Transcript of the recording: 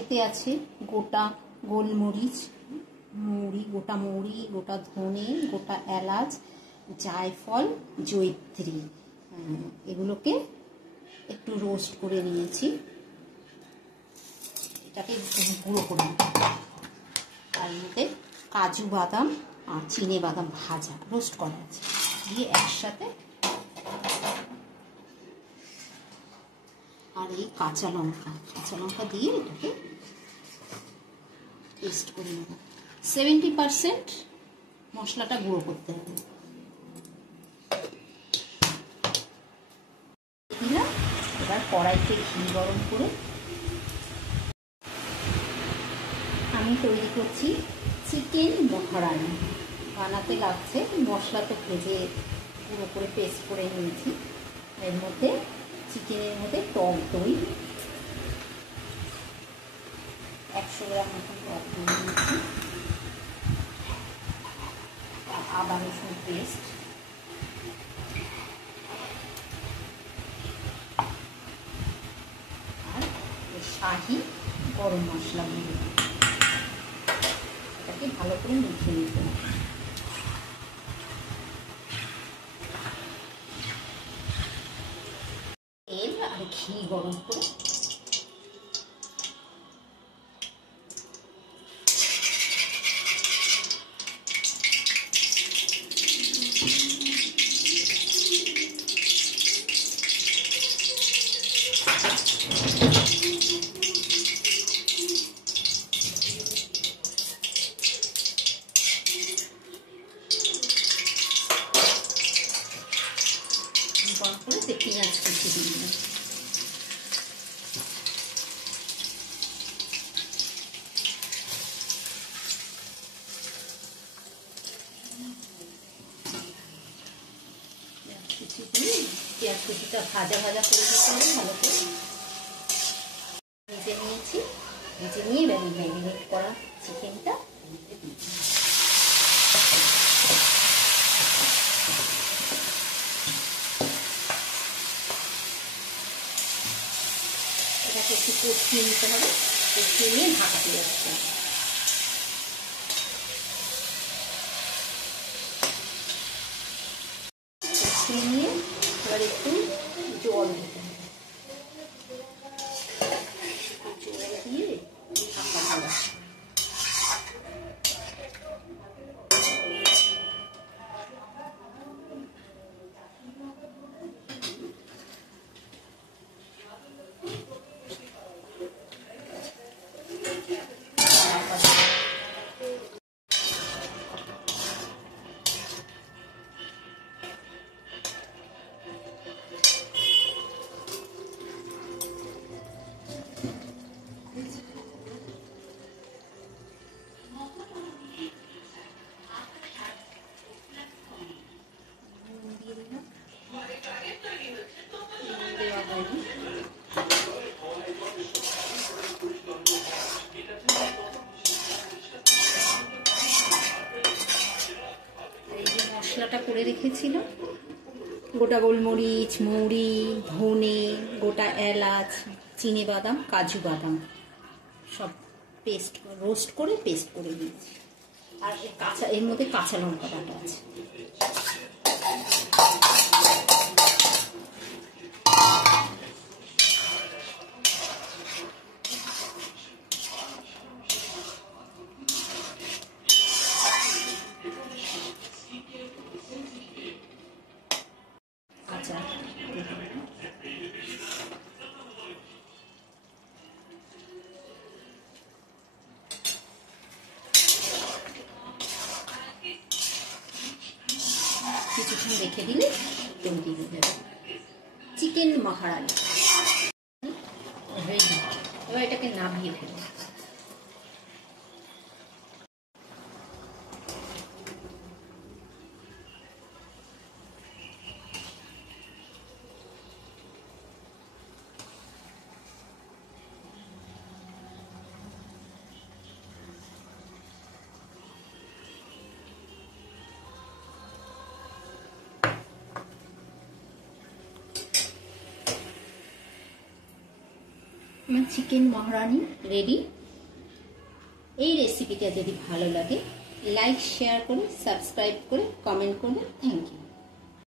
এতে আছে গোটা গোলমরিচ, গোটা মৌরি, গোটা ধনে, গোটা এলাচ, জায়ফল, জয়িত্রী। এগুলোকে একটু রোস্ট করে নিয়েছি, এটাকে গুঁড়ো করে নিই। তার মধ্যে কাজু বাদাম আর চিনে বাদাম ভাজা রোস্ট করা আছে, দিয়ে একসাথে, আর এই কাঁচা লঙ্কা দিয়ে এটাকে পেস্ট করে নেব। 70% মশলাটা গুঁড়ো করতে হবে। দিলাম, এবার কড়াইতে ঘি গরম করে আমি তৈরি করছি চিকেন মহারানি। বানাতে লাগছে, মশলা তো ভেজে গুঁড়ো করে পেস্ট করে নিয়েছি। এর মধ্যে চিকেনের মধ্যে টক দই 100 গ্রাম মতন টক দই নিয়েছি, আদা রসুন পেস্ট, আর শাহি গরম মশলা গুঁড়ো। এটাকে ভালো করে মিশিয়ে নিতে হবে। তেল আর ঘি গরম করে পেঁয়াজ কুচি দিয়ে দিলাম। পেঁয়াজ কুচিটা ভাজা ভাজা করে দিতে হবে ভালো করে। ভেজে নিয়েছি, ভেজে নিয়ে ম্যারিনেট করা চিকেনটা এটাকে একটু কষিয়ে নিতে হবে, কষিয়ে নিয়ে ঢাকা দিয়ে রাখতে হবে। কষিয়ে নিয়ে এবার একটু জল দিতে হবে, জল দিয়ে ঢাকা দেওয়া। মশলাটা করে রেখেছিলাম, গোটা গোলমরিচ, মৌরি, ধনে, গোটা এলাচ, চিনে বাদাম, কাজু বাদাম সব পেস্ট রোস্ট করে পেস্ট করে দিয়েছি। আর এর মধ্যে কাঁচা লঙ্কা বাটা আছে। কিছুক্ষণ রেখে দিলে তৈরি হয়ে যাবে চিকেন মহারানি। এবার এটাকে নামিয়ে ফেলবো। আমার চিকেন মহারানি রেডি। এই রেসিপিটা যদি ভালো লাগে লাইক শেয়ার করে সাবস্ক্রাইব করে কমেন্ট করবেন। Thank you.